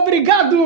Obrigado!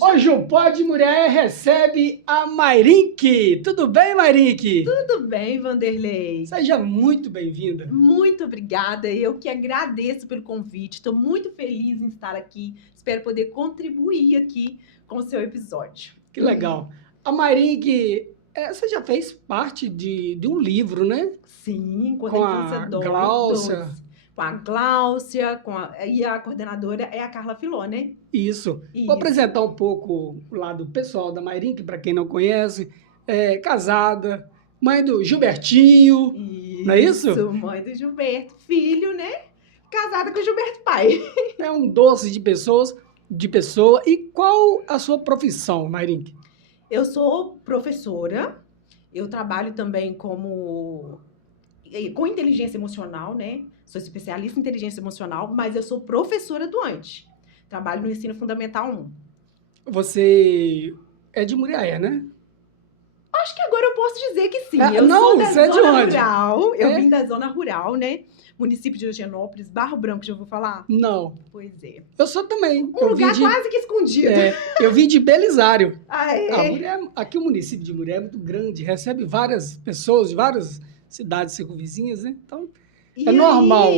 Hoje o Pode Mulher recebe a Mayrink. Tudo bem, Mayrink? Tudo bem, Vanderlei. Seja muito bem-vinda. Muito obrigada. Eu que agradeço pelo convite. Estou muito feliz em estar aqui. Espero poder contribuir aqui com o seu episódio. Que legal. A Mayrink, você já fez parte de um livro, né? Sim, com a Gláucia. Com a Gláucia, e a coordenadora é a Carla Filó, né? Isso. Isso. Vou apresentar um pouco o lado pessoal da Mayrink, para quem não conhece. Casada, mãe do Gilbertinho, não é isso? Isso, mãe do Gilberto. Filho, né? Casada com o Gilberto pai. É um doce de pessoa. E qual a sua profissão, Mayrink? Eu sou professora. Eu trabalho também com inteligência emocional, né? Sou especialista em inteligência emocional, mas eu sou professora atuante. Trabalho no ensino fundamental 1. Você é de Muriaé, né? Acho que agora eu posso dizer que sim. Você é de onde? Rural. Eu vim da zona rural, né? Município de Eugenópolis, Barro Branco, já ouviu falar? Não. Pois é. Eu sou também. Lugar quase que escondido. Eu vim de Belisário. Ah, é? Aqui o município de Muriaé é muito grande, recebe várias pessoas de várias cidades circunvizinhas, né? Então, é normal.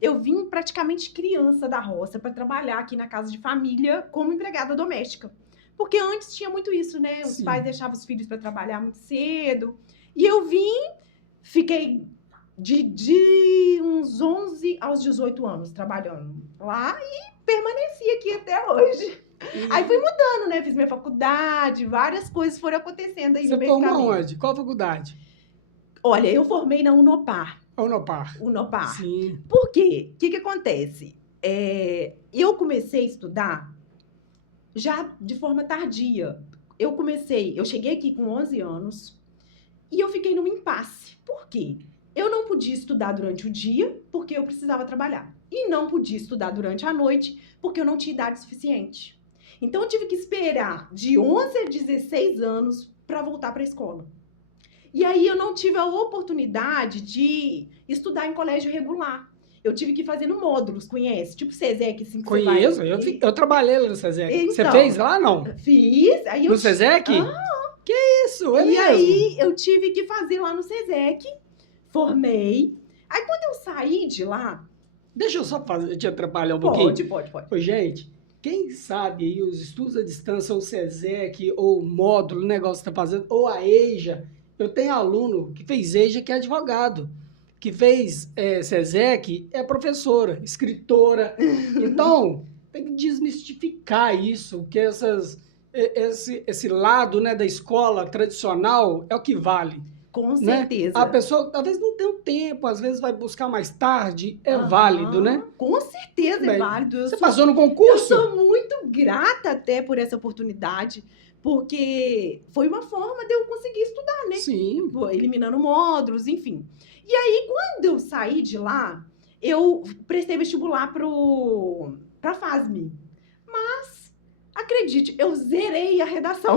Eu vim praticamente criança da roça para trabalhar aqui na casa de família como empregada doméstica. Porque antes tinha muito isso, né? Os pais deixavam os filhos para trabalhar muito cedo. E eu fiquei de uns 11 aos 18 anos trabalhando lá e permaneci aqui até hoje. Aí fui mudando, né? Fiz minha faculdade, várias coisas foram acontecendo aí no meio do caminho. Você formou onde? Qual faculdade? Olha, eu formei na Unopar. Unopar. Sim. Por quê? O que acontece? Eu comecei a estudar já de forma tardia. Eu cheguei aqui com 11 anos e eu fiquei num impasse. Por quê? Eu não podia estudar durante o dia porque eu precisava trabalhar. E não podia estudar durante a noite porque eu não tinha idade suficiente. Então eu tive que esperar de 11 a 16 anos para voltar para a escola. E aí eu não tive a oportunidade de estudar em colégio regular. Eu tive que fazer no módulos, conhece? Tipo SESEC, assim, que Conheço, eu trabalhei lá no SESEC. Então, você fez lá, não? Fiz. No SESEC? Que isso, mesmo. Aí eu tive que fazer lá no SESEC, formei. Aí quando eu saí de lá... Deixa eu só te atrapalhar um pouquinho. Pode. Ô, gente, quem sabe aí os estudos à distância, ou o SESEC, ou o módulo, o negócio que está fazendo, ou a EJA... Eu tenho aluno que fez EJA, que é advogado, que fez SESEC, é professora, escritora. Então, tem que desmistificar isso, que esse lado, né, da escola tradicional é o que vale. Com certeza. Né? A pessoa, às vezes, não tem o tempo, às vezes vai buscar mais tarde, válido, né? Com certeza é válido. Você passou no concurso? Eu sou muito grata até por essa oportunidade. Porque foi uma forma de eu conseguir estudar, né? Sim. Eliminando módulos, enfim. E aí, quando eu saí de lá, eu prestei vestibular pra FASM. Mas, acredite, eu zerei a redação.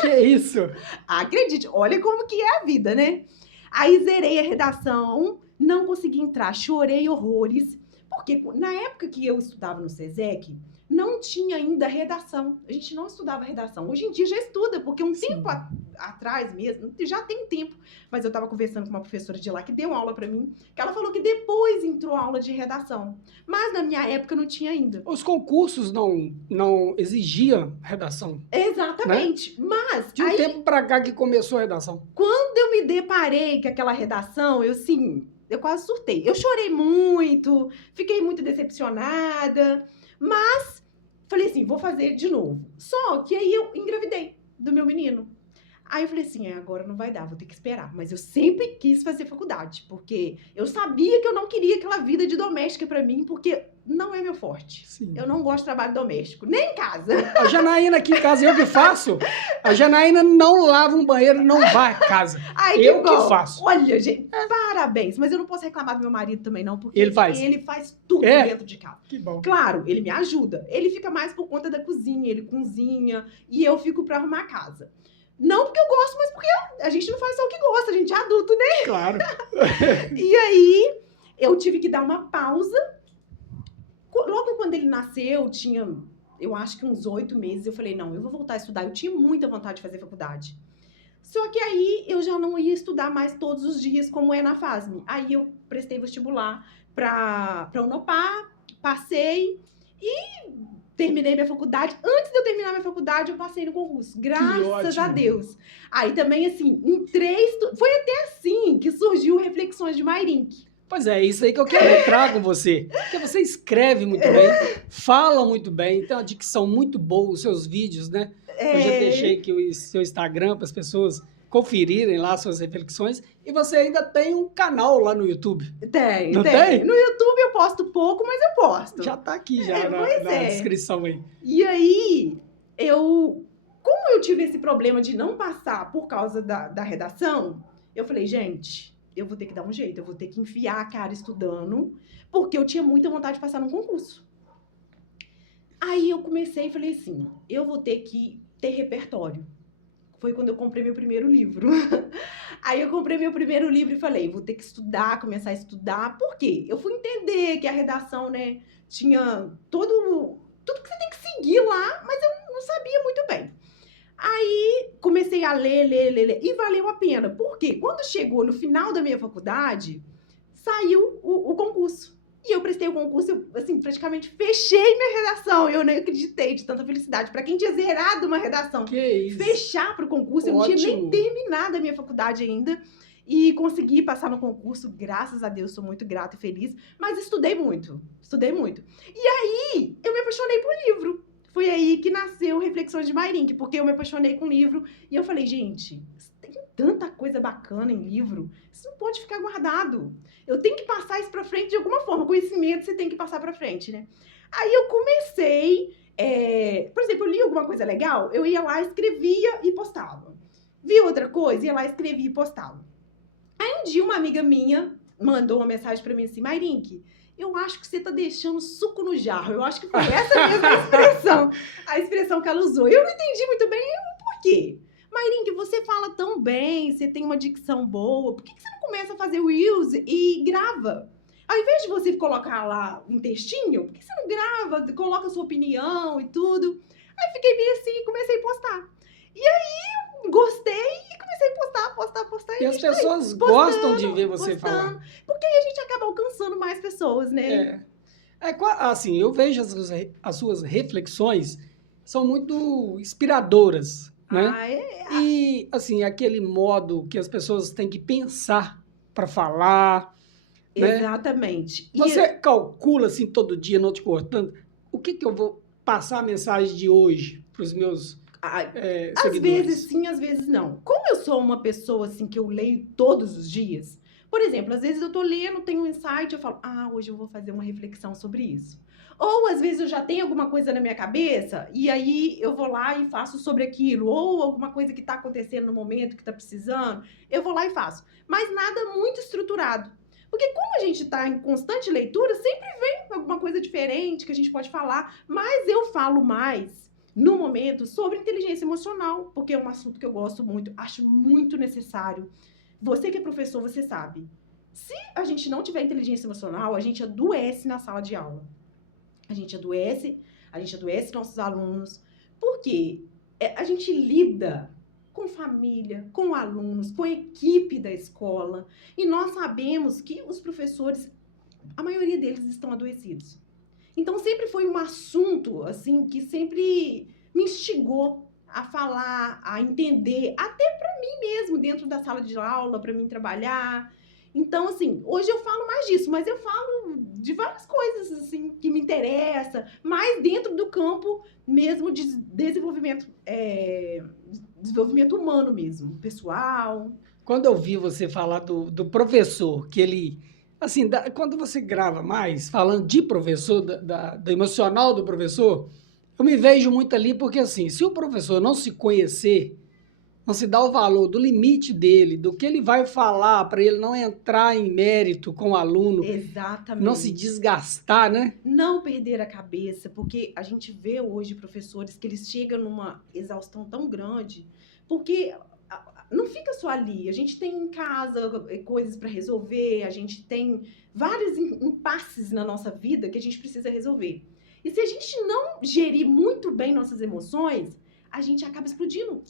Que isso? Acredite, olha como que é a vida, né? Aí, zerei a redação, não consegui entrar, chorei horrores. Porque na época que eu estudava no SESEC, não tinha ainda redação. A gente não estudava redação. Hoje em dia já estuda, porque tempo atrás mesmo, já tem tempo. Mas eu estava conversando com uma professora de lá que deu aula para mim, que ela falou que depois entrou aula de redação. Mas na minha época não tinha ainda. Os concursos não exigiam redação. Exatamente. Né? Mas de um tempo para cá que começou a redação. Quando eu me deparei com aquela redação, eu quase surtei. Eu chorei muito, fiquei muito decepcionada, mas falei assim, vou fazer de novo. Só que aí eu engravidei do meu menino. Aí eu falei assim, agora não vai dar, vou ter que esperar. Mas eu sempre quis fazer faculdade, porque eu sabia que eu não queria aquela vida de doméstica pra mim, porque não é meu forte. Sim. Eu não gosto de trabalho doméstico, nem em casa. A Janaína aqui em casa, eu que faço. A Janaína não lava um banheiro, não vai a casa. Ai, eu que faço. Olha, gente, parabéns. Mas eu não posso reclamar do meu marido também, não, porque ele faz tudo dentro de casa. Que bom. Claro, ele me ajuda. Ele fica mais por conta da cozinha, ele cozinha e eu fico pra arrumar a casa. Não porque eu gosto, mas porque a gente não faz só o que gosta, a gente é adulto, né? Claro. E aí, eu tive que dar uma pausa. Logo quando ele nasceu, tinha, eu acho que uns 8 meses, eu falei, não, eu vou voltar a estudar. Eu tinha muita vontade de fazer faculdade. Só que aí, eu já não ia estudar mais todos os dias, como é na FASM. Aí, eu prestei vestibular para Unopar, passei e terminei minha faculdade. Antes de eu terminar minha faculdade, eu passei no concurso. Graças a Deus. Aí também, assim, foi até assim que surgiu Reflexões de Mairink. Pois é, isso aí que eu quero entrar com você. Porque você escreve muito bem, fala muito bem, tem uma dicção muito boa, os seus vídeos, né? Eu já deixei aqui o seu Instagram para as pessoas conferirem lá suas reflexões. E você ainda tem um canal lá no YouTube. Tem. Não tem? No YouTube eu posto pouco, mas eu posto. Já tá aqui já na descrição aí. E aí, como eu tive esse problema de não passar por causa da redação, eu falei, gente, eu vou ter que dar um jeito, eu vou ter que enfiar a cara estudando, porque eu tinha muita vontade de passar num concurso. Aí eu comecei e falei assim, eu vou ter que ter repertório. Foi quando eu comprei meu primeiro livro. Aí eu comprei meu primeiro livro e falei, vou ter que estudar, começar a estudar. Por quê? Eu fui entender que a redação, né, tinha tudo que você tem que seguir lá, mas eu não sabia muito bem. Aí comecei a ler, e valeu a pena. Por quê? Quando chegou no final da minha faculdade, saiu o concurso. E eu prestei o concurso, eu, assim, praticamente fechei minha redação. Eu nem acreditei de tanta felicidade. Para quem tinha zerado uma redação, que isso? Fechar para o concurso, eu não tinha nem terminado a minha faculdade ainda. E consegui passar no concurso, graças a Deus, sou muito grata e feliz. Mas estudei muito. E aí, eu me apaixonei por livro. Foi aí que nasceu Reflexões de Mairink, porque eu me apaixonei com o livro. E eu falei, gente, tem tanta coisa bacana em livro, isso não pode ficar guardado. Eu tenho que passar isso pra frente de alguma forma. Conhecimento você tem que passar pra frente, né? Aí eu comecei, por exemplo, eu li alguma coisa legal, eu ia lá, escrevia e postava. Vi outra coisa, ia lá, escrevia e postava. Aí um dia uma amiga minha mandou uma mensagem pra mim assim, Mairink, eu acho que você tá deixando suco no jarro. Eu acho que foi essa mesma expressão, a expressão que ela usou. Eu não entendi muito bem por quê. Mairink, você fala tão bem, você tem uma dicção boa, por que você não começa a fazer Reels e grava? Ao invés de você colocar lá um textinho, por que você não grava, coloca a sua opinião e tudo? Aí fiquei meio assim e comecei a postar. E aí gostei e comecei a postar. E as pessoas gostam de ver você falar. Porque aí a gente acaba alcançando mais pessoas, né? Assim, eu vejo as suas reflexões são muito inspiradoras, né? E, assim, aquele modo que as pessoas têm que pensar para falar, né? Exatamente. Você calcula, assim, todo dia, não te cortando, o que eu vou passar a mensagem de hoje para os meus às seguidores? Vezes sim, às vezes não. Como eu sou uma pessoa, assim, que eu leio todos os dias, por exemplo, às vezes eu tô lendo, tenho um insight, eu falo, hoje eu vou fazer uma reflexão sobre isso. Ou, às vezes, eu já tenho alguma coisa na minha cabeça, e aí eu vou lá e faço sobre aquilo. Ou alguma coisa que tá acontecendo no momento, que tá precisando, eu vou lá e faço. Mas nada muito estruturado. Porque como a gente tá em constante leitura, sempre vem alguma coisa diferente que a gente pode falar. Mas eu falo mais, no momento, sobre inteligência emocional, porque é um assunto que eu gosto muito, acho muito necessário. Você que é professor, você sabe. Se a gente não tiver inteligência emocional, a gente adoece na sala de aula. A gente adoece nossos alunos, porque a gente lida com família, com alunos, com a equipe da escola, e nós sabemos que os professores, a maioria deles estão adoecidos. Então, sempre foi um assunto, assim, que sempre me instigou a falar, a entender, até para mim mesmo, dentro da sala de aula, para mim trabalhar. Então, assim, hoje eu falo mais disso, mas eu falo de várias coisas, assim, que me interessam, mais dentro do campo mesmo de desenvolvimento, desenvolvimento humano mesmo, pessoal. Quando eu vi você falar do professor, que ele, assim, quando você grava mais, falando de professor, do emocional do professor, eu me vejo muito ali, porque assim, se o professor não se conhecer, não se dá o valor do limite dele, do que ele vai falar, para ele não entrar em mérito com o aluno, não se Exatamente. desgastar, né? Não perder a cabeça, porque a gente vê hoje professores que eles chegam numa exaustão tão grande, porque não fica só ali. A gente tem em casa coisas para resolver, a gente tem vários impasses na nossa vida que a gente precisa resolver. E se a gente não gerir muito bem nossas emoções, a gente acaba explodindo.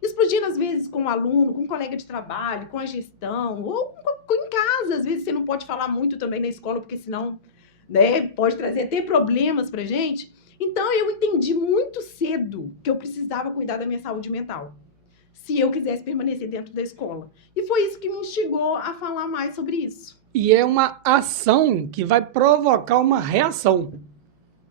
Explodindo, às vezes, com o aluno, com o colega de trabalho, com a gestão, ou em casa. Às vezes, você não pode falar muito também na escola, porque senão, né, pode trazer até problemas pra gente. Então, eu entendi muito cedo que eu precisava cuidar da minha saúde mental, se eu quisesse permanecer dentro da escola. E foi isso que me instigou a falar mais sobre isso. E é uma ação que vai provocar uma reação,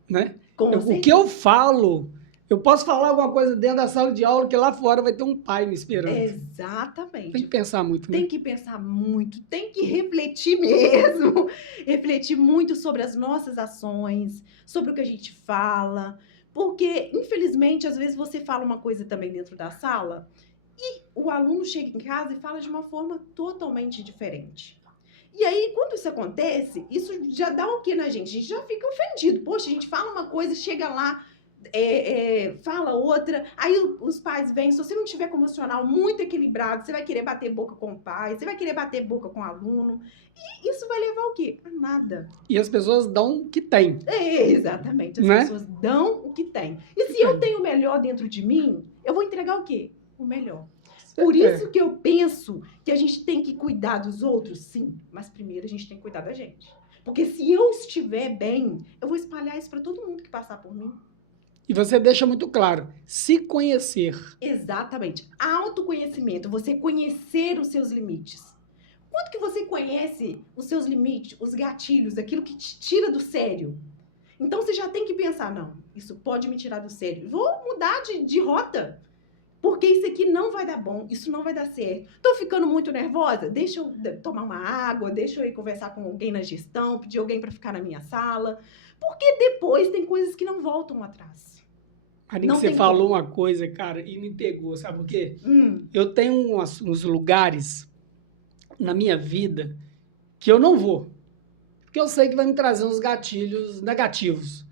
né? Com O certeza. que eu falo, eu posso falar alguma coisa dentro da sala de aula que lá fora vai ter um pai me esperando. Tem Exatamente. que pensar muito, né? Tem que pensar muito, tem que refletir mesmo, refletir muito sobre as nossas ações, sobre o que a gente fala, porque, infelizmente, às vezes você fala uma coisa também dentro da sala e o aluno chega em casa e fala de uma forma totalmente diferente. E aí, quando isso acontece, isso já dá o que na gente? A gente já fica ofendido. Poxa, a gente fala uma coisa, chega lá, fala outra, aí os pais vêm, se você não tiver com o emocional muito equilibrado, você vai querer bater boca com o pai, você vai querer bater boca com o aluno, e isso vai levar o quê? A nada. E as pessoas dão o que tem. Exatamente, as Né? pessoas dão o que tem. E se eu tenho o melhor dentro de mim, eu vou entregar o quê? O melhor. Por isso que eu penso que a gente tem que cuidar dos outros, sim, mas primeiro a gente tem que cuidar da gente. Porque se eu estiver bem, eu vou espalhar isso para todo mundo que passar por mim. E você deixa muito claro, se conhecer. Exatamente. Autoconhecimento, você conhecer os seus limites. Quanto que você conhece os seus limites, os gatilhos, aquilo que te tira do sério? Então você já tem que pensar, não, isso pode me tirar do sério. Vou mudar de rota. Porque isso aqui não vai dar bom, isso não vai dar certo. Tô ficando muito nervosa? Deixa eu tomar uma água, deixa eu ir conversar com alguém na gestão, pedir alguém para ficar na minha sala. Porque depois tem coisas que não voltam atrás. Aí Não que você tem falou como. uma coisa, cara, e me pegou, sabe por quê? Hum, Eu tenho uns lugares na minha vida que eu não vou. Porque eu sei que vai me trazer uns gatilhos negativos.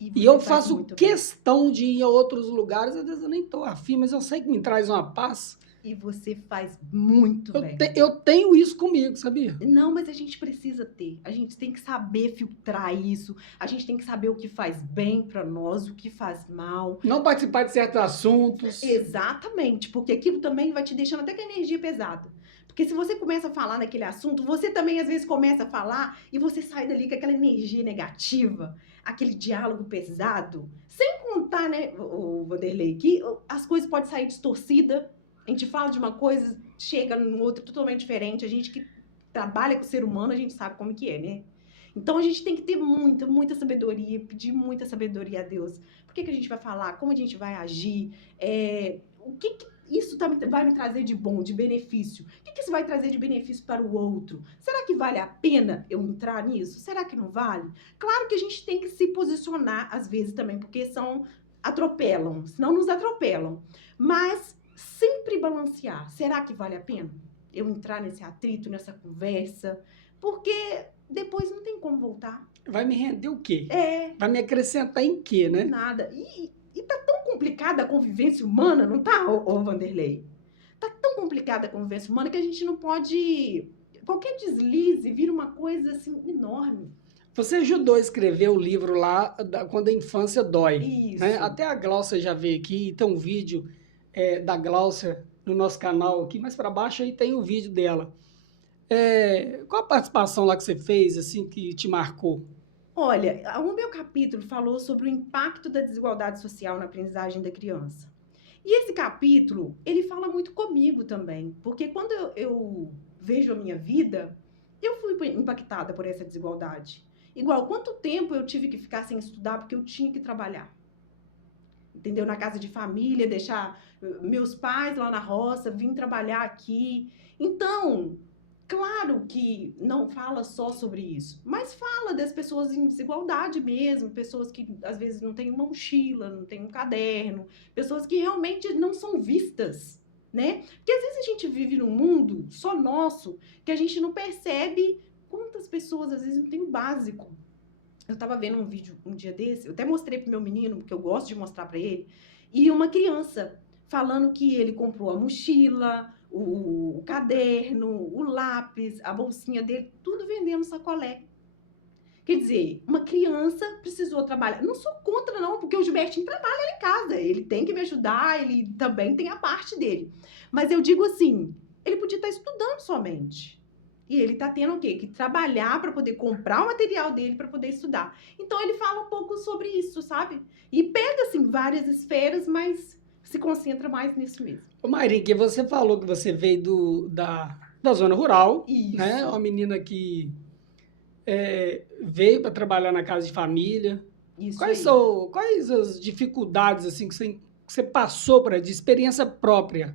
E você eu faz faço muito bem. questão de ir a outros lugares, às vezes eu nem tô afim, mas eu sei que me traz uma paz. E você faz muito bem. Eu tenho isso comigo, sabia? Não, mas a gente precisa ter. A gente tem que saber filtrar isso. A gente tem que saber o que faz bem para nós, o que faz mal. Não participar de certos assuntos. Exatamente, porque aquilo também vai te deixando até com a energia pesada. Porque se você começa a falar naquele assunto, você também às vezes começa a falar e você sai dali com aquela energia negativa, aquele diálogo pesado. Sem contar, né, o Vanderlei, que as coisas podem sair distorcidas. A gente fala de uma coisa, chega num outro totalmente diferente. A gente que trabalha com o ser humano, a gente sabe como que é, né? Então a gente tem que ter muita, muita sabedoria, pedir muita sabedoria a Deus. Por que a gente vai falar? Como a gente vai agir? O que isso vai me trazer de bom, de benefício? O que isso vai trazer de benefício para o outro? Será que vale a pena eu entrar nisso? Será que não vale? Claro que a gente tem que se posicionar, às vezes, também, porque atropelam, senão nos atropelam. Mas sempre balancear. Será que vale a pena eu entrar nesse atrito, nessa conversa? Porque depois não tem como voltar. Vai me render o quê? É. Vai me acrescentar em quê, né? Nada. E tá tão complicada a convivência humana, não tá, ô Vanderlei? Tá tão complicada a convivência humana que a gente não pode... Qualquer deslize vira uma coisa, assim, enorme. Você ajudou a escrever o livro lá, Quando a Infância Dói. Isso. Né? Até a Glaucia já veio aqui, tem um vídeo da Glaucia no nosso canal aqui, mais para baixo aí tem o vídeo dela. Qual a participação lá que você fez, assim, que te marcou? Olha, o meu capítulo falou sobre o impacto da desigualdade social na aprendizagem da criança. E esse capítulo, ele fala muito comigo também, porque quando eu vejo a minha vida, eu fui impactada por essa desigualdade. Igual, quanto tempo eu tive que ficar sem estudar porque eu tinha que trabalhar? Entendeu? Na casa de família, deixar meus pais lá na roça, vim trabalhar aqui. Então, claro que não fala só sobre isso, mas fala das pessoas em desigualdade mesmo, pessoas que às vezes não têm uma mochila, não têm um caderno, pessoas que realmente não são vistas. né? Porque às vezes a gente vive num mundo só nosso que a gente não percebe quantas pessoas às vezes não têm o básico. Eu tava vendo um vídeo um dia desse, eu até mostrei pro meu menino, porque eu gosto de mostrar para ele, e uma criança falando que ele comprou a mochila, o caderno, o lápis, a bolsinha dele, tudo vendendo sacolé. Quer dizer, uma criança precisou trabalhar. Não sou contra, não, porque o Gilbertinho trabalha em casa. Ele tem que me ajudar, ele também tem a parte dele. Mas eu digo assim, ele podia estar estudando somente. E ele está tendo o quê? Que trabalhar para poder comprar o material dele para poder estudar. Então ele fala um pouco sobre isso, sabe? E pega, assim, várias esferas, mas se concentra mais nisso mesmo. Ô, Mairinha, que você falou que você veio da zona rural, Isso. né? Uma menina que veio para trabalhar na casa de família. Isso Quais aí. quais as dificuldades assim que você passou de experiência própria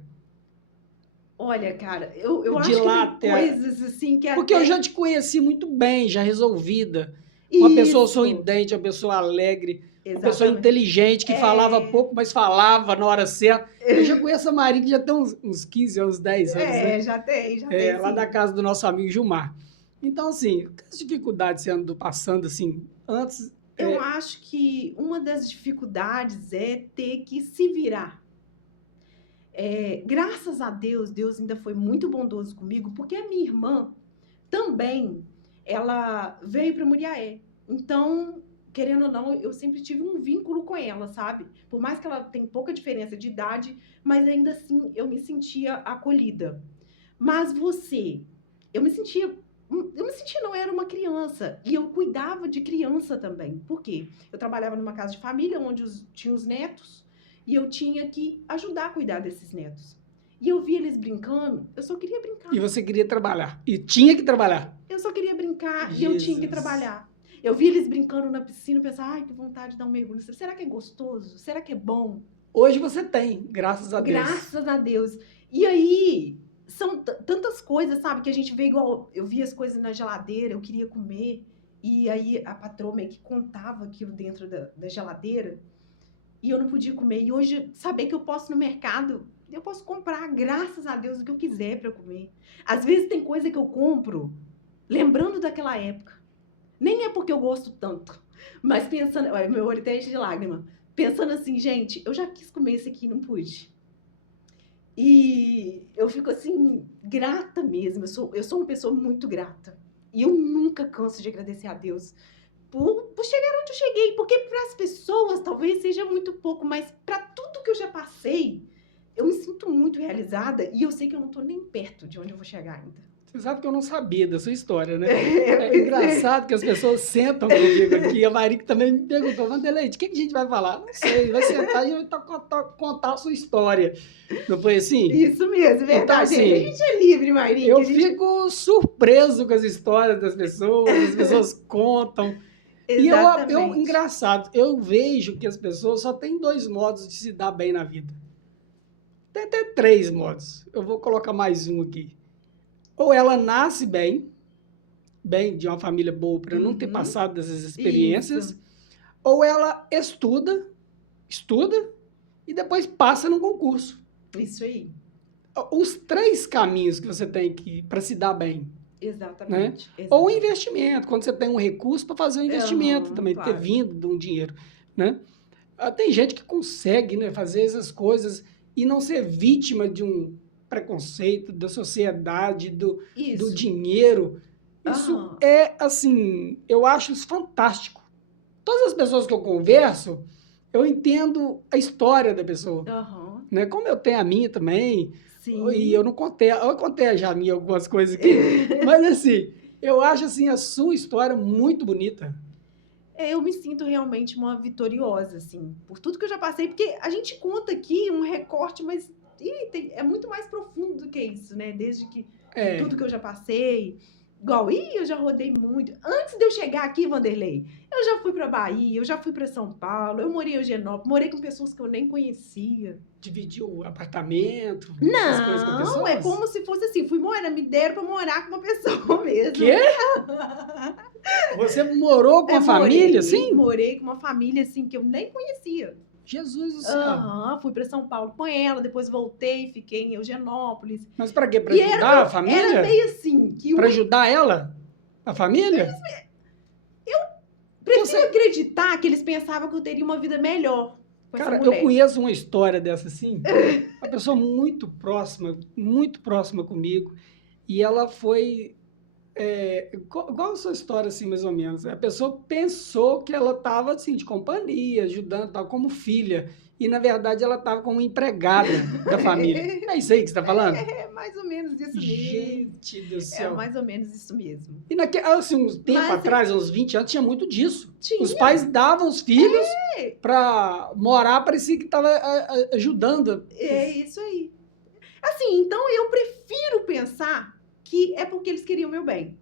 Olha, cara, eu de acho que lá tem até... coisas assim que Porque eu até... já te conheci muito bem, já resolvida. Uma pessoa Isso, sorridente, uma pessoa alegre, uma pessoa exatamente. inteligente, que falava pouco, mas falava na hora certa. Eu já conheço a Maria, que já tem uns 15, uns 10 anos, né? Já tem Lá sim. da casa do nosso amigo Gilmar. Então, assim, quais dificuldades você andou passando, assim, antes... Eu acho que uma das dificuldades é ter que se virar. Graças a Deus, Deus ainda foi muito bondoso comigo, porque a minha irmã também, ela veio para Muriaé. Então, querendo ou não, eu sempre tive um vínculo com ela, sabe? Por mais que ela tenha pouca diferença de idade, mas ainda assim eu me sentia acolhida. Mas eu me sentia, não, eu era uma criança e eu cuidava de criança também. Por quê? Eu trabalhava numa casa de família onde tinha os netos e eu tinha que ajudar a cuidar desses netos. E eu via eles brincando, eu só queria brincar. E você queria trabalhar. E tinha que trabalhar. Eu só queria brincar Jesus. E eu tinha que trabalhar. Eu via eles brincando na piscina e pensava, ai, que vontade de dar um mergulho. Será que é gostoso? Será que é bom? Hoje você tem, graças a Deus. Graças a Deus. E aí, são tantas coisas, sabe? Que a gente vê igual... Eu via as coisas na geladeira, eu queria comer. E aí, a patroa meio que contava aquilo dentro da geladeira. E eu não podia comer. E hoje, saber que eu posso ir no mercado, eu posso comprar, graças a Deus, o que eu quiser para comer. Às vezes tem coisa que eu compro lembrando daquela época. Nem é porque eu gosto tanto, mas pensando... Olha, meu olho até enche de lágrima. Pensando assim, gente, eu já quis comer esse aqui e não pude. E eu fico assim, grata mesmo. Eu sou uma pessoa muito grata. E eu nunca canso de agradecer a Deus por chegar onde eu cheguei. Porque para as pessoas talvez seja muito pouco, mas para tudo que eu já passei, eu me sinto muito realizada e eu sei que eu não estou nem perto de onde eu vou chegar ainda. Você sabe que eu não sabia da sua história, né? É engraçado que as pessoas sentam comigo aqui. A Maria também me perguntou, Wanderlei, de que a gente vai falar? Não sei, vai sentar e vai contar a sua história. Não foi assim? Isso mesmo, verdade. Então, assim, a gente é livre, Maria. Eu fico surpreso com as histórias das pessoas, as pessoas contam. Exatamente. E engraçado, eu vejo que as pessoas só têm 2 modos de se dar bem na vida. Tem até 3 modos. Eu vou colocar mais um aqui. Ou ela nasce bem de uma família boa para não ter passado dessas experiências, Isso. Ou ela estuda e depois passa no concurso. Isso aí. Os 3 caminhos que você tem para se dar bem. Exatamente. Né? Ou investimento, quando você tem um recurso para fazer um investimento também, claro. ter vindo de um dinheiro. Né? Tem gente que consegue, né, fazer essas coisas e não ser vítima de um preconceito da sociedade, do dinheiro. Isso é, assim, eu acho isso fantástico. Todas as pessoas que eu converso, eu entendo a história da pessoa. Né? Como eu tenho a minha também. Sim. E eu contei já a minha algumas coisas aqui. Mas, assim, eu acho, assim, a sua história muito bonita. Eu me sinto realmente uma vitoriosa, assim, por tudo que eu já passei. Porque a gente conta aqui um recorte, mas... é muito mais profundo do que isso, né? Desde que tudo que eu já passei. Igual, eu já rodei muito. Antes de eu chegar aqui, Wanderlei, eu já fui pra Bahia, eu já fui pra São Paulo, eu morei em Eugenópolis, morei com pessoas que eu nem conhecia. Dividiu o apartamento? Não, coisas com pessoas? É como se fosse assim, me deram pra morar com uma pessoa mesmo. Quê? Você morou com a família, assim? Morei com uma família, assim, que eu nem conhecia. Jesus do céu. Aham, fui para São Paulo com ela, depois voltei, fiquei em Eugenópolis. Mas pra quê? Pra E ajudar a família? era meio assim, que Pra ajudar ela? A família? prefiro Você- acreditar que eles pensavam que eu teria uma vida melhor com essa Cara, eu mulher. conheço uma história dessa assim, uma pessoa muito próxima comigo, e ela foi, igual a sua história, assim, mais ou menos. A pessoa pensou que ela estava, assim, de companhia, ajudando, tal, como filha, e, na verdade, ela estava como empregada da família. É isso aí que você está falando? É mais ou menos isso mesmo. Gente do É céu. mais ou menos isso mesmo. E assim, uns tempo Mas- atrás, uns 20 anos, tinha muito disso. Tinha. Os pais davam os filhos para morar, parecia que estava ajudando. É isso aí. Assim, então eu prefiro pensar que é porque eles queriam o meu bem.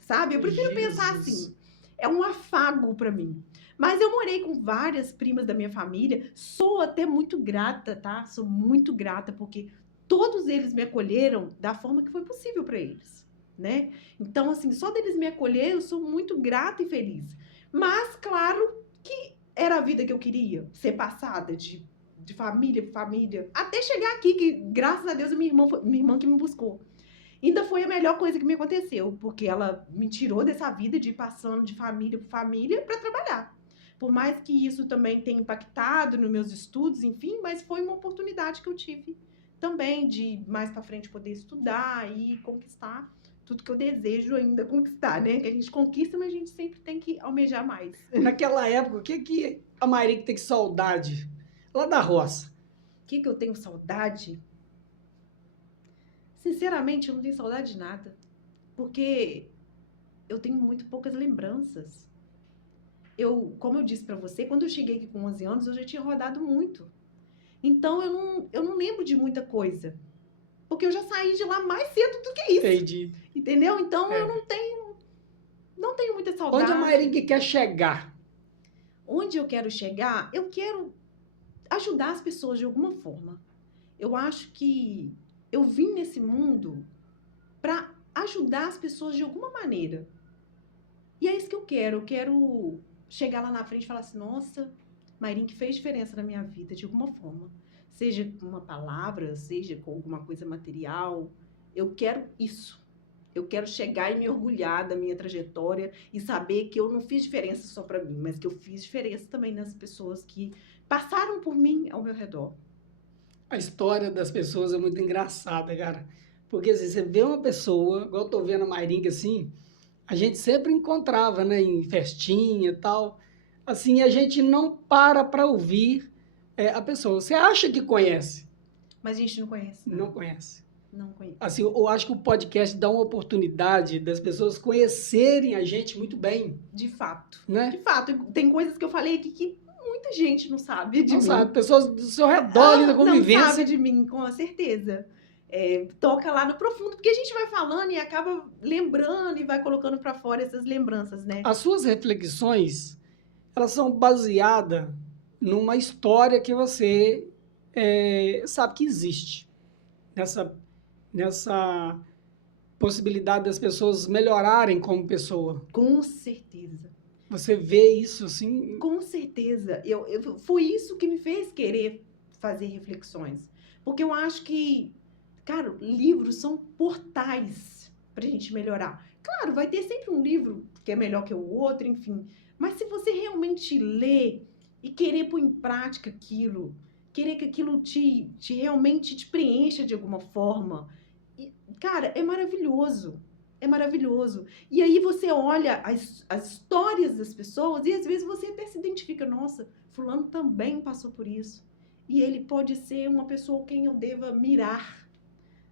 Sabe? Eu prefiro pensar Jesus. assim. É um afago pra mim. Mas eu morei com várias primas da minha família. Sou até muito grata, tá? Sou muito grata porque todos eles me acolheram da forma que foi possível pra eles, né? Então, assim, só deles me acolher, eu sou muito grata e feliz. Mas, claro que era a vida que eu queria, ser passada de família para família, até chegar aqui, que graças a Deus minha irmã que me buscou. Ainda foi a melhor coisa que me aconteceu, porque ela me tirou dessa vida de ir passando de família para família para trabalhar. Por mais que isso também tenha impactado nos meus estudos, enfim, mas foi uma oportunidade que eu tive também de mais para frente poder estudar e conquistar tudo que eu desejo ainda conquistar, né? Que a gente conquista, mas a gente sempre tem que almejar mais. Naquela época, o que a Maíra tem saudade? Lá da roça. O que eu tenho saudade? Sinceramente, eu não tenho saudade de nada. Porque eu tenho muito poucas lembranças. Como eu disse pra você, quando eu cheguei aqui com 11 anos, eu já tinha rodado muito. Então, eu não lembro de muita coisa. Porque eu já saí de lá mais cedo do que isso. Entendi. Entendeu? Então, É. eu não tenho muita saudade. Onde a Maíra quer chegar? Onde eu quero chegar? Eu quero ajudar as pessoas de alguma forma. Eu acho que eu vim nesse mundo para ajudar as pessoas de alguma maneira. E é isso que eu quero. Eu quero chegar lá na frente e falar assim, nossa, Mairinha que fez diferença na minha vida de alguma forma. Seja com uma palavra, seja com alguma coisa material. Eu quero isso. Eu quero chegar e me orgulhar da minha trajetória e saber que eu não fiz diferença só para mim, mas que eu fiz diferença também nas pessoas que passaram por mim ao meu redor. A história das pessoas é muito engraçada, cara. Porque assim, você vê uma pessoa, igual eu tô vendo a Mairinha assim, a gente sempre encontrava, né, em festinha e tal. Assim, a gente não para ouvir a pessoa. Você acha que conhece? Mas a gente não conhece. Não conhece. Não conhece. Assim, eu acho que o podcast dá uma oportunidade das pessoas conhecerem a gente muito bem, De fato. né? De fato. Tem coisas que eu falei aqui que muita gente não sabe de Não mim. sabe, pessoas do seu redor ali da Não convivência. sabe de mim, com certeza. Toca lá no profundo, porque a gente vai falando e acaba lembrando e vai colocando pra fora essas lembranças, né? As suas reflexões, elas são baseadas numa história que você sabe que existe. Nessa possibilidade das pessoas melhorarem como pessoa. Com certeza. Você vê isso assim? Com certeza. Foi isso que me fez querer fazer reflexões. Porque eu acho que, cara, livros são portais pra gente melhorar. Claro, vai ter sempre um livro que é melhor que o outro, enfim. Mas se você realmente ler e querer pôr em prática aquilo, querer que aquilo realmente te preencha de alguma forma, cara, é maravilhoso. É maravilhoso. E aí você olha as histórias das pessoas e às vezes você até se identifica, nossa, fulano também passou por isso. E ele pode ser uma pessoa quem eu deva mirar,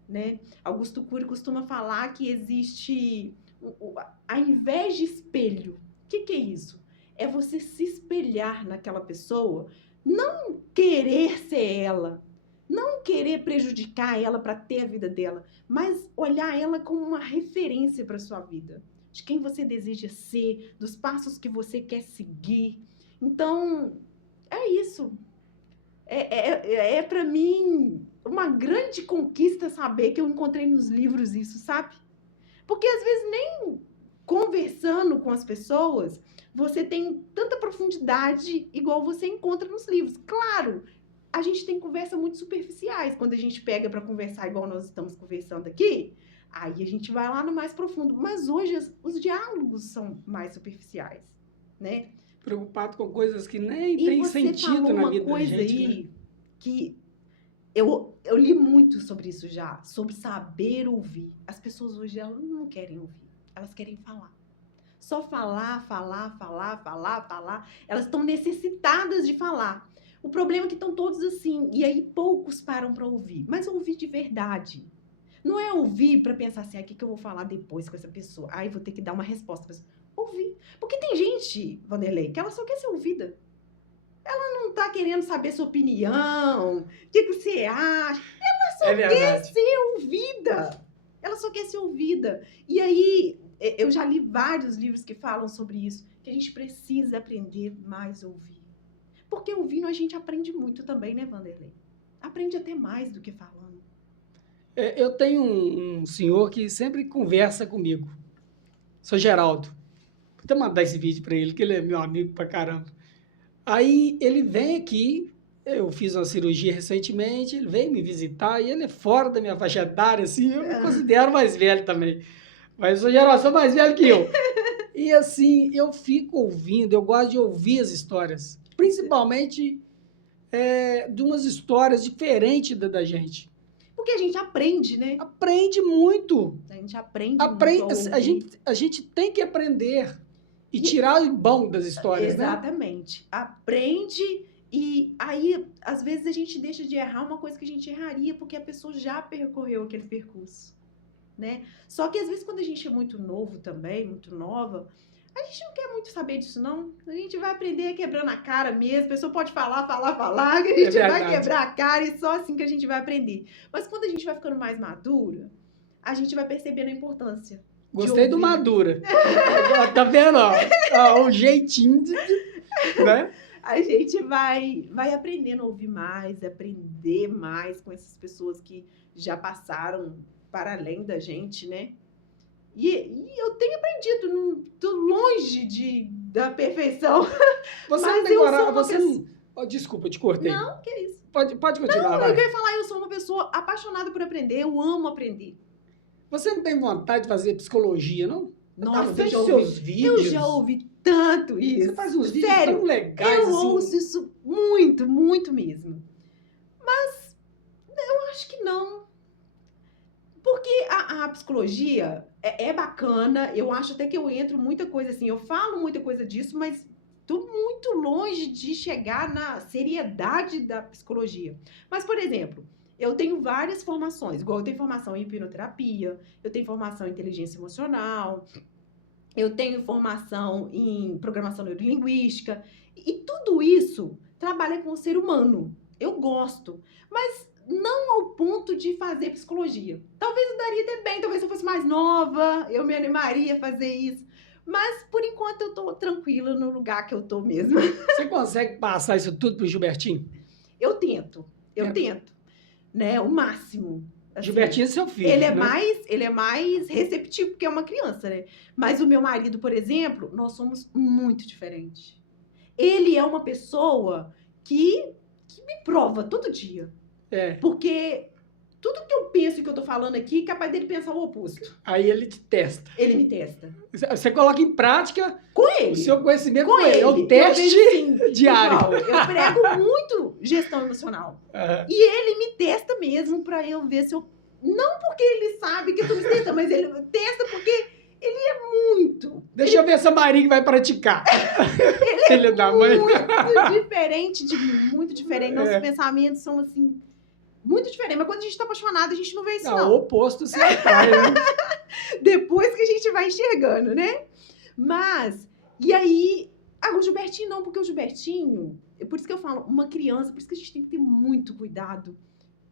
né? Augusto Cury costuma falar que existe a invés de espelho. O que é isso? É você se espelhar naquela pessoa, não querer ser ela, não querer prejudicar ela para ter a vida dela, mas olhar ela como uma referência para sua vida, de quem você deseja ser, dos passos que você quer seguir. Então, é isso. É para mim uma grande conquista saber que eu encontrei nos livros isso, sabe? Porque às vezes conversando com as pessoas, você tem tanta profundidade igual você encontra nos livros. Claro, a gente tem conversas muito superficiais. Quando a gente pega para conversar igual nós estamos conversando aqui, aí a gente vai lá no mais profundo. Mas hoje os diálogos são mais superficiais, né? Preocupado com coisas que nem E tem você sentido falou na uma vida da coisa gente, aí né? que eu li muito sobre isso já, sobre saber ouvir. As pessoas hoje elas não querem ouvir, elas querem falar. Só falar, falar, falar, falar, falar. Elas estão necessitadas de falar. O problema é que estão todos assim, e aí poucos param para ouvir. Mas ouvir de verdade. Não é ouvir para pensar assim, o que eu vou falar depois com essa pessoa? Aí vou ter que dar uma resposta pra pessoa. Ouvir. Porque tem gente, Vanderlei, que ela só quer ser ouvida. Ela não tá querendo saber sua opinião, o que você acha. Ela só quer ser ouvida. Ela só quer ser ouvida. E aí, eu já li vários livros que falam sobre isso, que a gente precisa aprender mais a ouvir. Porque ouvindo a gente aprende muito também, né, Vanderlei? Aprende até mais do que falando. Eu tenho um senhor que sempre conversa comigo. Sou Geraldo. Vou até mandar esse vídeo para ele, que ele é meu amigo pra caramba. Aí ele vem aqui, eu fiz uma cirurgia recentemente, ele veio me visitar e ele é fora da minha faixa etária, assim, eu me considero mais velho também. Mas sou geração mais velho que eu. E assim, eu fico ouvindo, eu gosto de ouvir as histórias, principalmente de umas histórias diferentes da gente. Porque a gente aprende, né? Aprende muito. A gente aprende muito a ouvir. A gente tem que aprender e tirar o bom das histórias, Exatamente. Né? Aprende e aí, às vezes, a gente deixa de errar uma coisa que a gente erraria porque a pessoa já percorreu aquele percurso, né? Só que, às vezes, quando a gente é muito novo também, muito nova, a gente não quer muito saber disso, não. A gente vai aprender quebrando a cara mesmo. A pessoa pode falar, que a gente vai quebrar a cara e só assim que a gente vai aprender. Mas quando a gente vai ficando mais madura, a gente vai percebendo a importância. Gostei do madura. Tá vendo? Ó, o jeitinho né? A gente vai aprendendo a ouvir mais, aprender mais com essas pessoas que já passaram para além da gente, né? E eu tenho aprendido, não tô longe da perfeição. Você mas não tem eu coragem, sou uma você pessoa... não... Oh, desculpa, eu te cortei. Não, que isso. Pode continuar, não, vai. Eu queria falar, eu sou uma pessoa apaixonada por aprender, eu amo aprender. Você não tem vontade de fazer psicologia, não? Nossa, eu já ouvi seus vídeos. Eu já ouvi tanto isso. Você faz uns vídeos Sério, tão legais. Eu ouço isso muito, muito mesmo. Mas eu acho que não. Porque a psicologia é bacana, eu acho até que eu entro muita coisa assim, eu falo muita coisa disso, mas tô muito longe de chegar na seriedade da psicologia. Mas, por exemplo, eu tenho várias formações, igual eu tenho formação em hipnoterapia, eu tenho formação em inteligência emocional, eu tenho formação em programação neurolinguística, e tudo isso trabalha com o ser humano. Eu gosto, mas não ao ponto de fazer psicologia. Talvez eu daria até bem, talvez se eu fosse mais nova, eu me animaria a fazer isso. Mas, por enquanto, eu tô tranquila no lugar que eu tô mesmo. Você consegue passar isso tudo pro Gilbertinho? Eu tento, né? O máximo. Assim, Gilbertinho é seu filho, ele é né? mais receptivo, porque é uma criança, né? Mas o meu marido, por exemplo, nós somos muito diferentes. Ele é uma pessoa que me prova todo dia. Porque tudo que eu penso e que eu tô falando aqui, é capaz dele pensar o oposto. Aí ele te testa. Ele me testa. Você coloca em prática com ele. O seu conhecimento com ele. É o teste diário. Pessoal, eu prego muito gestão emocional. E ele me testa mesmo pra eu ver se eu... Não porque ele sabe que eu tô me testando, mas ele testa porque ele é muito... Deixa eu ver se a Marinha vai praticar. Ele é muito diferente de mim, muito diferente. Nossos pensamentos são assim... muito diferente, mas quando a gente tá apaixonado, a gente não vê isso, não. O oposto se atrai, né? Depois que a gente vai enxergando, né? Mas, e aí, o Gilbertinho não, porque o Gilbertinho, por isso que eu falo, uma criança, por isso que a gente tem que ter muito cuidado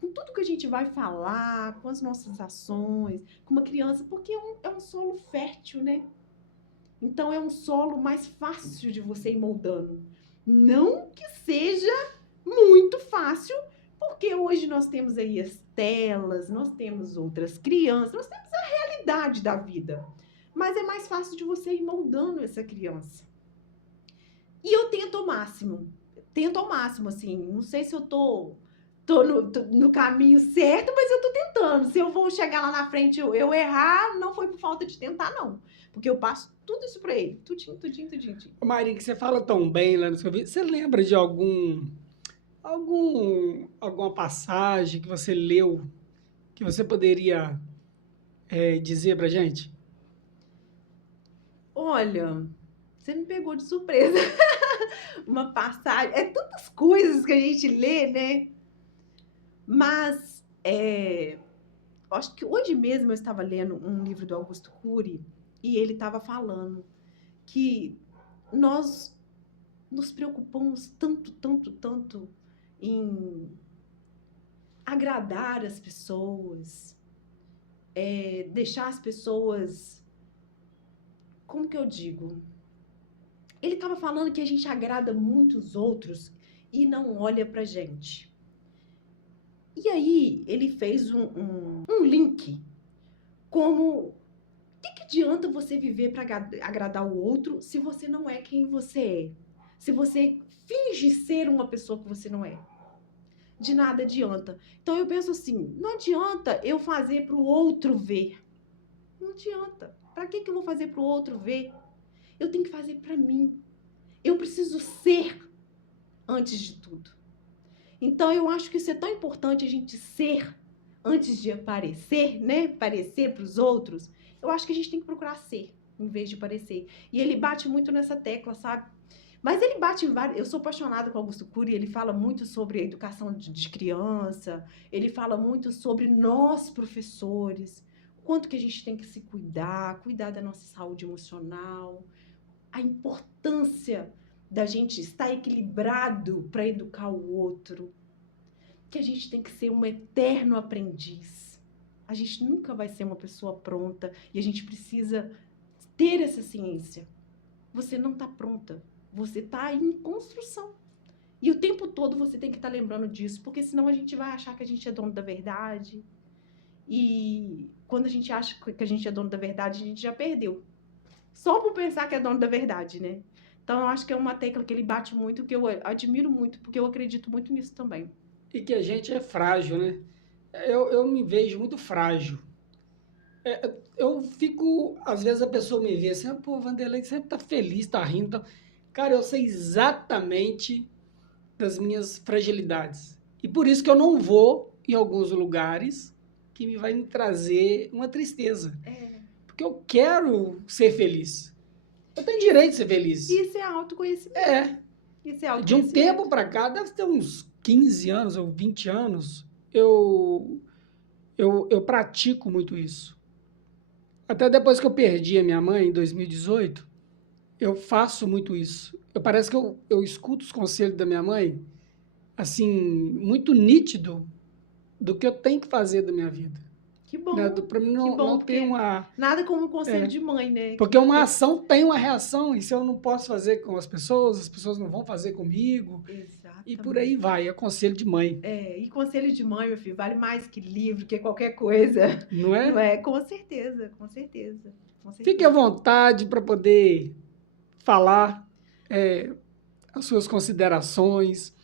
com tudo que a gente vai falar, com as nossas ações, com uma criança, porque é um solo fértil, né? Então, é um solo mais fácil de você ir moldando. Não que seja muito fácil, porque hoje nós temos aí as telas, nós temos outras crianças, nós temos a realidade da vida. mas é mais fácil de você ir moldando essa criança. E eu tento ao máximo, assim, não sei se eu tô no caminho certo, mas eu tô tentando. Se eu vou chegar lá na frente eu errar, não foi por falta de tentar, não. Porque eu passo tudo isso pra ele, tudinho. Marinho, que você fala tão bem lá no seu vídeo, você lembra de alguma passagem que você leu que você poderia dizer pra gente? Olha, você me pegou de surpresa. Uma passagem. É tantas coisas que a gente lê, né? Mas, acho que hoje mesmo eu estava lendo um livro do Augusto Cury e ele estava falando que nós nos preocupamos tanto em agradar as pessoas, deixar as pessoas. Como que eu digo? Ele estava falando que a gente agrada muito os outros e não olha pra gente. E aí ele fez um link como o que adianta você viver para agradar o outro se você não é quem você é? Se você finge ser uma pessoa que você não é. De nada adianta. Então eu penso assim, não adianta eu fazer para o outro ver. Não adianta. Para que eu vou fazer para o outro ver? Eu tenho que fazer para mim. Eu preciso ser antes de tudo. Então eu acho que isso é tão importante a gente ser antes de aparecer, né? Parecer para os outros. Eu acho que a gente tem que procurar ser em vez de parecer. E ele bate muito nessa tecla, sabe? Mas ele bate em vários. Eu sou apaixonada com Augusto Cury, ele fala muito sobre a educação de criança, ele fala muito sobre nós, professores, quanto que a gente tem que se cuidar da nossa saúde emocional, a importância da gente estar equilibrado para educar o outro, que a gente tem que ser um eterno aprendiz. A gente nunca vai ser uma pessoa pronta e a gente precisa ter essa ciência. Você não está pronta. Você está em construção. E o tempo todo você tem que estar lembrando disso, porque senão a gente vai achar que a gente é dono da verdade. E quando a gente acha que a gente é dono da verdade, a gente já perdeu. Só por pensar que é dono da verdade, né? Então, eu acho que é uma tecla que ele bate muito, que eu admiro muito, porque eu acredito muito nisso também. E que a gente é frágil, né? Eu me vejo muito frágil. Eu fico, às vezes a pessoa me vê assim, pô, Vanderlei sempre tá feliz, tá rindo. Tá... Cara, eu sei exatamente das minhas fragilidades. E por isso que eu não vou em alguns lugares que vai me trazer uma tristeza. Porque eu quero ser feliz. Eu tenho direito de ser feliz. Isso é autoconhecimento. Isso é autoconhecimento. De um tempo para cá, deve ter uns 15 anos ou 20 anos, eu pratico muito isso. Até depois que eu perdi a minha mãe, em 2018, eu faço muito isso. Parece que eu escuto os conselhos da minha mãe, assim, muito nítido do que eu tenho que fazer da minha vida. Que bom. Né? Para mim não ter uma... Nada como um conselho de mãe, né? Porque uma ação tem uma reação, e se eu não posso fazer com as pessoas não vão fazer comigo. Exatamente. E por aí vai, é conselho de mãe. E conselho de mãe, meu filho, vale mais que livro, que qualquer coisa. Não é? Não é? Com certeza. Fique à vontade para poder falar as suas considerações.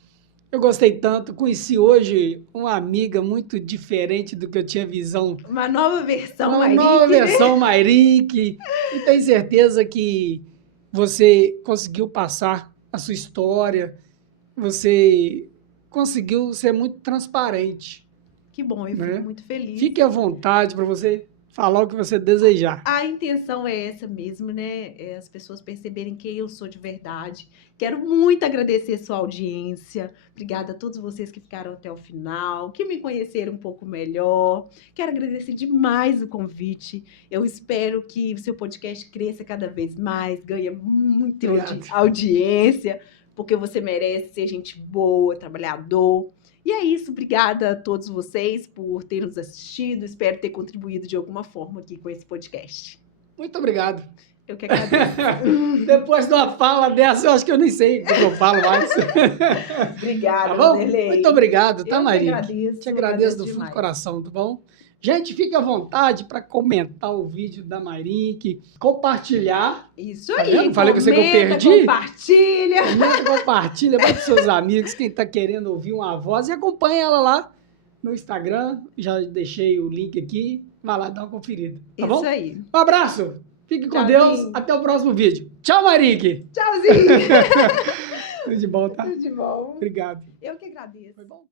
Eu gostei tanto, conheci hoje uma amiga muito diferente do que eu tinha visão. Uma nova versão Mairink. Uma nova versão Mairink. E tenho certeza que você conseguiu passar a sua história, você conseguiu ser muito transparente. Que bom, eu fico muito feliz. Fique à vontade para você falar o que você desejar. A intenção é essa mesmo, né? É as pessoas perceberem quem eu sou de verdade. Quero muito agradecer a sua audiência. Obrigada a todos vocês que ficaram até o final, que me conheceram um pouco melhor. Quero agradecer demais o convite. Eu espero que o seu podcast cresça cada vez mais, ganhe muita audiência, porque você merece ser gente boa, trabalhador. E é isso, obrigada a todos vocês por terem nos assistido, espero ter contribuído de alguma forma aqui com esse podcast. Muito obrigado. Eu que agradeço. Depois de uma fala dessa, eu acho que eu nem sei o que eu falo mais. Obrigada, Tá bom? Vanderlei. Muito obrigado, tá, Eu que Maria? agradeço. Te agradeço do fundo do demais. coração, tá bom? Gente, fique à vontade para comentar o vídeo da Marink, compartilhar. Isso Tá aí. vendo? Falei com você que eu comenta, perdi? compartilha. Compartilha, vai para seus amigos, quem está querendo ouvir uma voz, e acompanha ela lá no Instagram. Já deixei o link aqui. Vai lá dar uma conferida, tá bom? Isso aí. Um abraço. Fique com Tchauzinho. Deus. Até o próximo vídeo. Tchau, Marink. Tchauzinho. Tudo de bom, tá? Tudo de bom. Obrigado. Eu que agradeço. Foi bom?